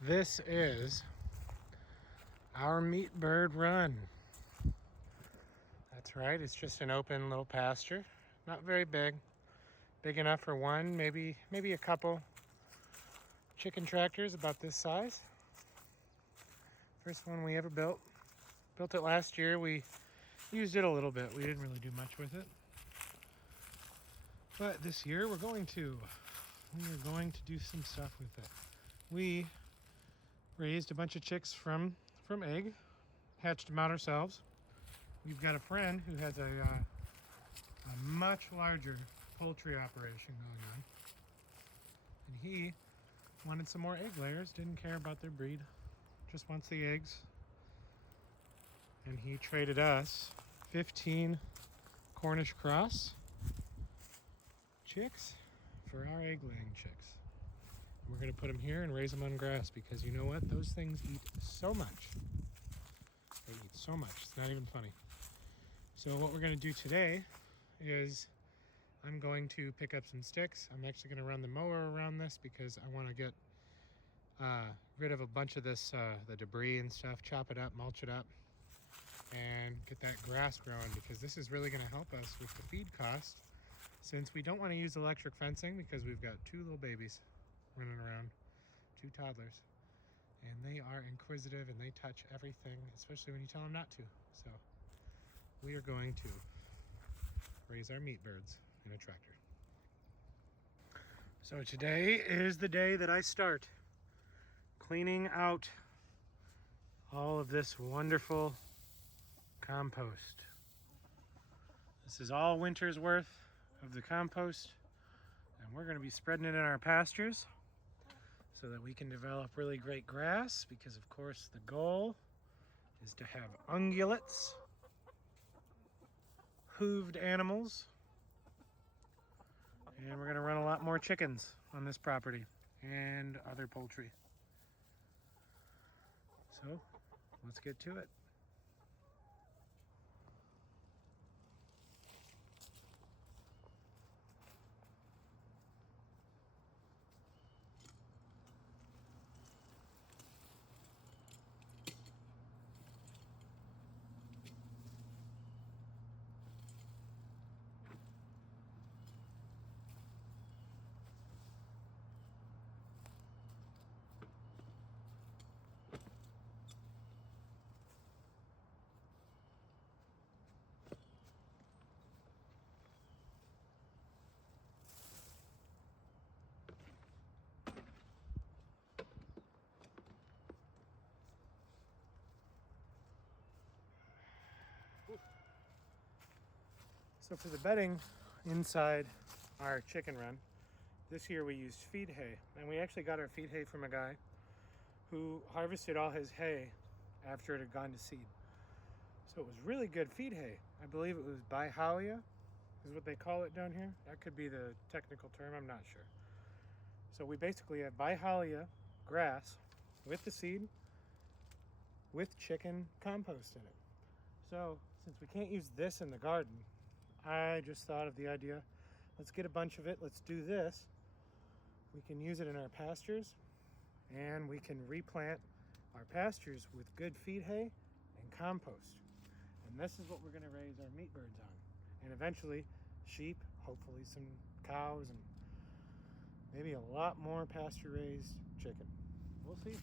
This is our meat bird run. That's right, it's just an open little pasture. Not very big. Big enough for one, maybe a couple chicken tractors about this size. First one we ever built. Built it last year. We used it a little bit. We didn't really do much with it. But this year we're going to do some stuff with it. We raised a bunch of chicks from egg, hatched them out ourselves. We've got a friend who has a much larger poultry operation going on, and he wanted some more egg layers, didn't care about their breed, just wants the eggs, and he traded us 15 Cornish cross chicks for our egg laying chicks. We're going to put them here and raise them on grass because you know what? Those things eat so much. They eat so much. It's not even funny. So what we're going to do today is I'm going to pick up some sticks. I'm actually going to run the mower around this because I want to get rid of a bunch of this, the debris and stuff, chop it up, mulch it up, and get that grass growing because this is really going to help us with the feed cost since we don't want to use electric fencing because we've got two little babies running around, two toddlers, and they are inquisitive and they touch everything, especially when you tell them not to. So we are going to raise our meat birds in a tractor. So today is the day that I start cleaning out all of this wonderful compost. This is all winter's worth of the compost, and we're going to be spreading it in our pastures so that we can develop really great grass because of course the goal is to have ungulates, hooved animals, and we're going to run a lot more chickens on this property and other poultry. So let's get to it. So for the bedding inside our chicken run, this year we used feed hay, and we actually got our feed hay from a guy who harvested all his hay after it had gone to seed. So it was really good feed hay. I believe it was bihalia is what they call it down here. That could be the technical term, I'm not sure. So we basically have bihalia grass with the seed with chicken compost in it. So since we can't use this in the garden, I just thought of the idea, let's get a bunch of it, let's do this. We can use it in our pastures, and we can replant our pastures with good feed hay and compost. And this is what we're going to raise our meat birds on. And eventually sheep, hopefully some cows, and maybe a lot more pasture raised chicken. We'll see.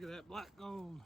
Look at that black gold.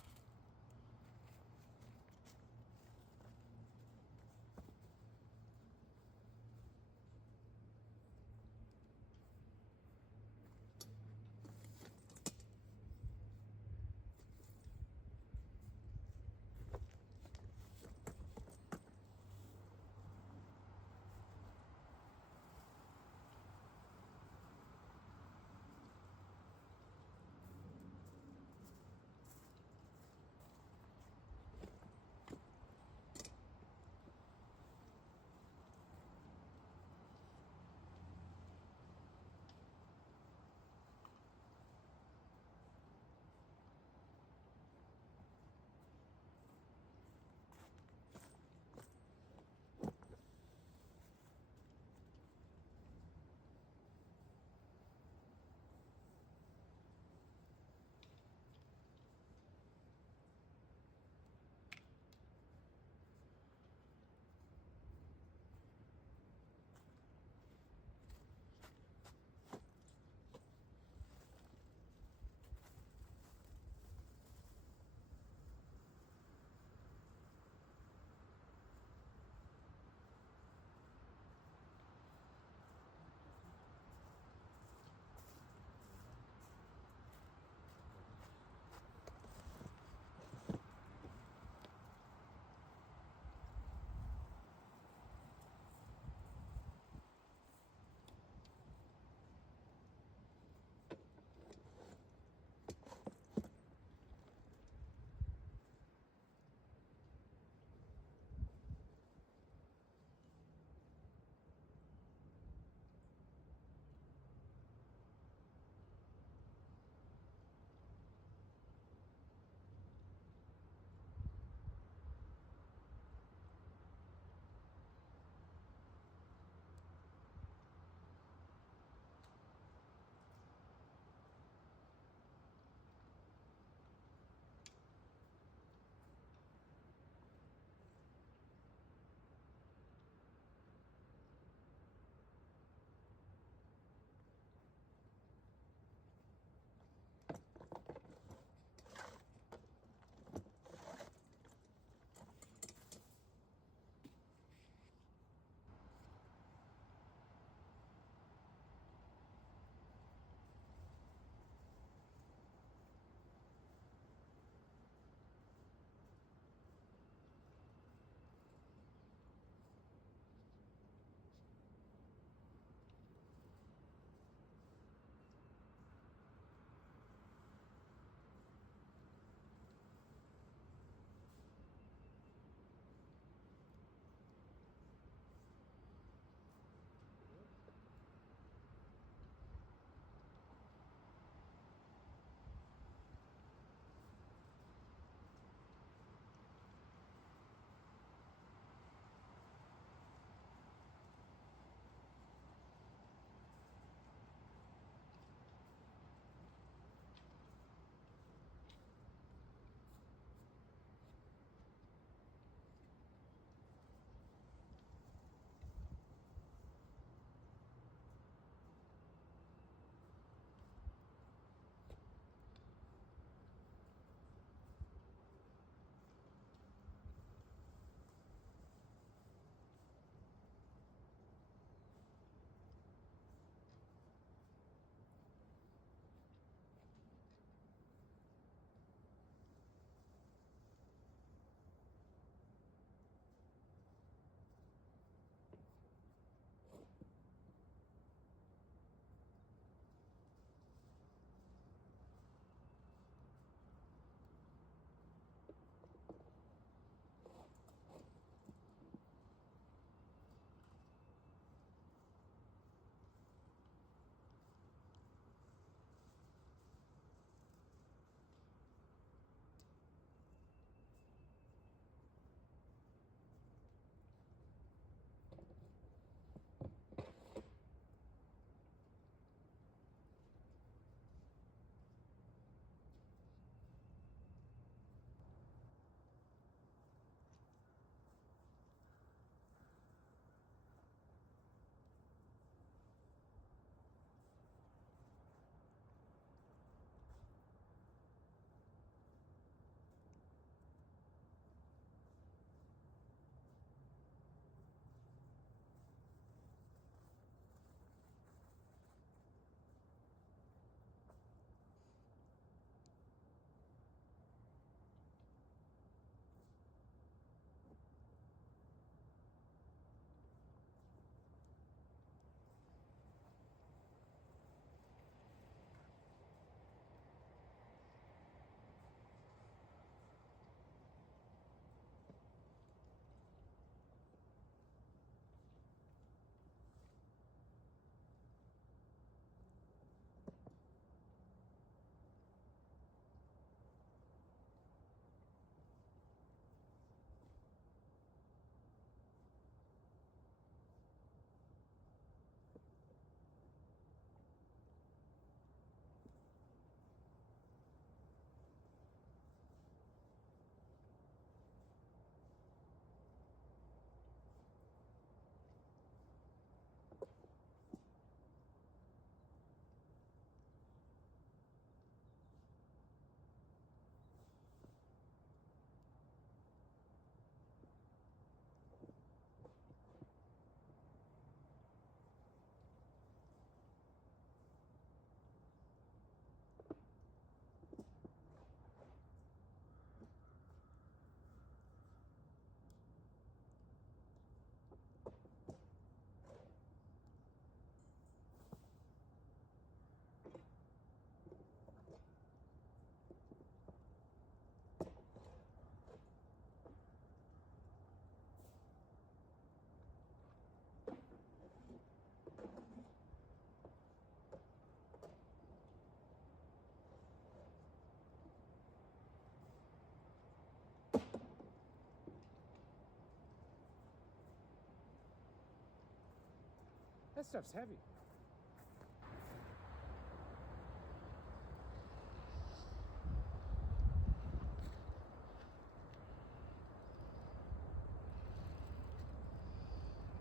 That stuff's heavy.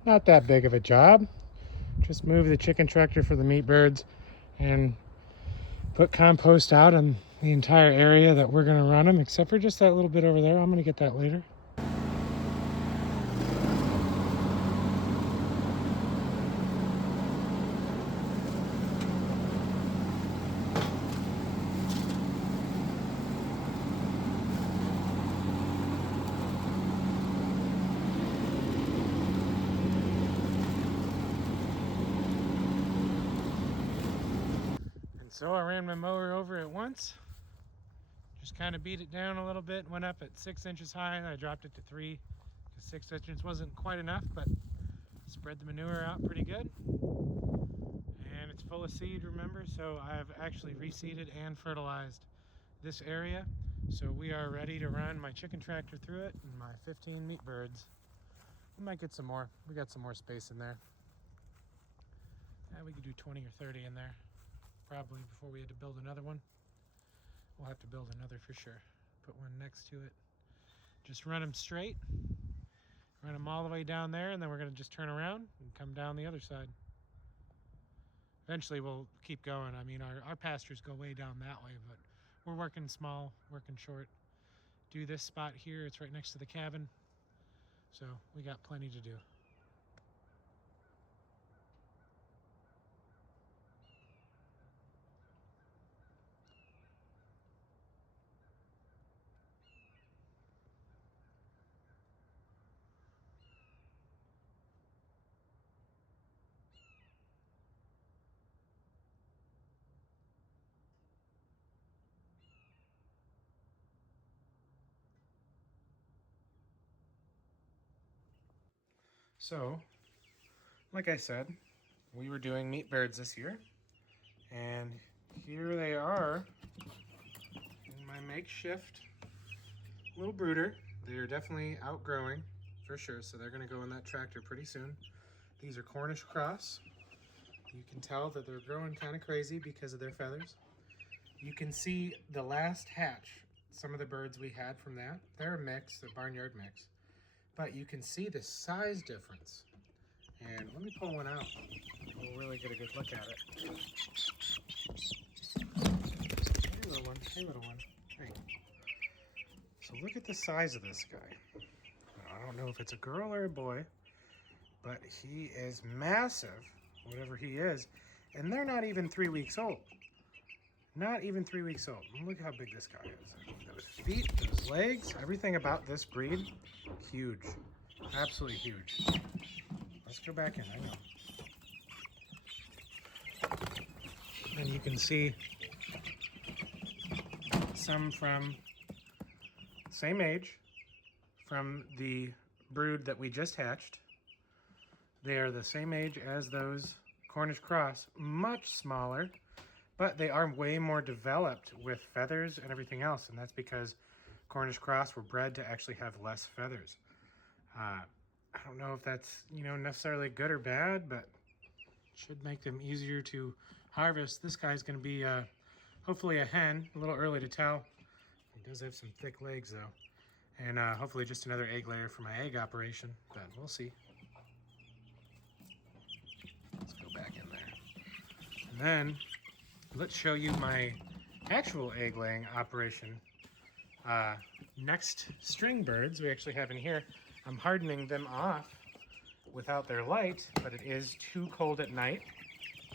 Not that big of a job. Just move the chicken tractor for the meat birds and put compost out on the entire area that we're going to run them, except for just that little bit over there. I'm going to get that later. So I ran my mower over it once, just kind of beat it down a little bit, went up at 6 inches high, and I dropped it to 3 because 6 inches wasn't quite enough, but spread the manure out pretty good. And it's full of seed, remember, so I've actually reseeded and fertilized this area. So we are ready to run my chicken tractor through it and my 15 meat birds. We might get some more. We got some more space in there. Yeah, we could do 20 or 30 in there. Probably before we had to build another one. We'll have to build another for sure. Put one next to it. Just run them straight. Run them all the way down there, and then we're going to just turn around and come down the other side. Eventually we'll keep going. I mean, our pastures go way down that way, but we're working small, working short. Do this spot here. It's right next to the cabin. So we got plenty to do. So, like I said, we were doing meat birds this year, and here they are in my makeshift little brooder. They are definitely outgrowing for sure, so they're going to go in that tractor pretty soon. These are Cornish cross. You can tell that they're growing kind of crazy because of their feathers. You can see the last hatch, some of the birds we had from that. They're a mix, a barnyard mix. But you can see the size difference. And let me pull one out. We'll really get a good look at it. Hey little one, hey little one. Hey. So look at the size of this guy. I don't know if it's a girl or a boy, but he is massive, whatever he is. And they're not even 3 weeks old. Not even 3 weeks old. Look how big this guy is. Those feet, those legs, everything about this breed, huge. Absolutely huge. Let's go back in, I know. And you can see some from same age from the brood that we just hatched. They are the same age as those Cornish cross, much smaller. But they are way more developed with feathers and everything else, and that's because Cornish cross were bred to actually have less feathers. I don't know if that's, necessarily good or bad, but it should make them easier to harvest. This guy's going to be hopefully a hen, a little early to tell. He does have some thick legs though, and hopefully just another egg layer for my egg operation, but we'll see. Let's go back in there. And then let's show you my actual egg laying operation. Next string birds we actually have in here, I'm hardening them off without their light, but it is too cold at night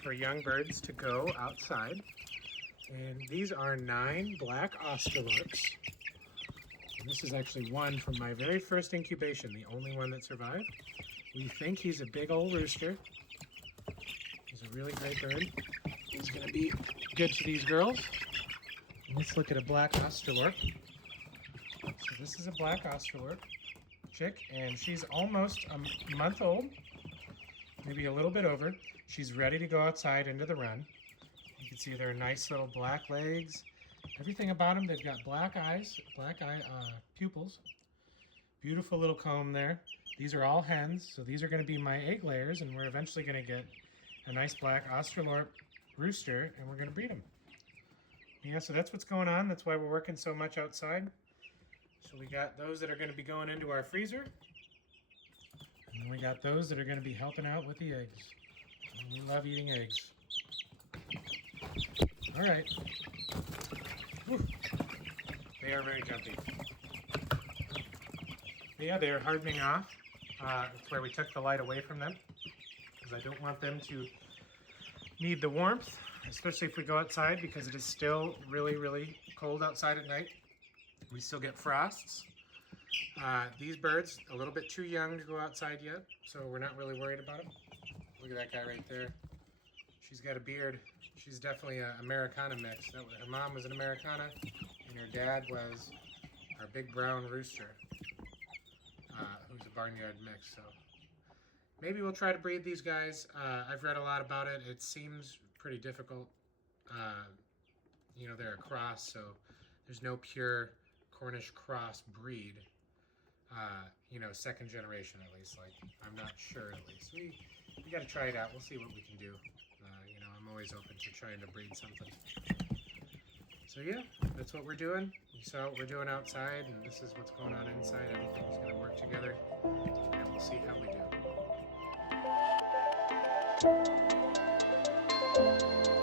for young birds to go outside. And these are 9 black Australorps. And this is actually one from my very first incubation, the only one that survived. We think he's a big old rooster. He's a really great bird. He's going to be good to these girls. Let's look at a black Australorp. So this is a black Australorp chick, and she's almost a month old, maybe a little bit over. She's ready to go outside into the run. You can see their nice little black legs. Everything about them, they've got black eyes, pupils. Beautiful little comb there. These are all hens, so these are going to be my egg layers, and we're eventually going to get a nice black Australorp rooster, and we're going to breed them. Yeah, so that's what's going on. That's why we're working so much outside. So we got those that are going to be going into our freezer. And we got those that are going to be helping out with the eggs. And we love eating eggs. All right. Whew. They are very jumpy. But yeah, they are hardening off. That's where we took the light away from them, because I don't want them to need the warmth, especially if we go outside, because it is still really, really cold outside at night. We still get frosts. These birds, a little bit too young to go outside yet, so we're not really worried about them. Look at that guy right there. She's got a beard. She's definitely an Americana mix. Her mom was an Americana, and her dad was our big brown rooster, who's a barnyard mix. So maybe we'll try to breed these guys. I've read a lot about it. It seems pretty difficult. You know, they're a cross, so there's no pure Cornish cross breed. You know, second generation at least. Like, I'm not sure at least. We got to try it out. We'll see what we can do. You know, I'm always open to trying to breed something. So yeah, that's what we're doing. You saw what we're doing outside, and this is what's going on inside. Everything's going to work together, and we'll see how we do.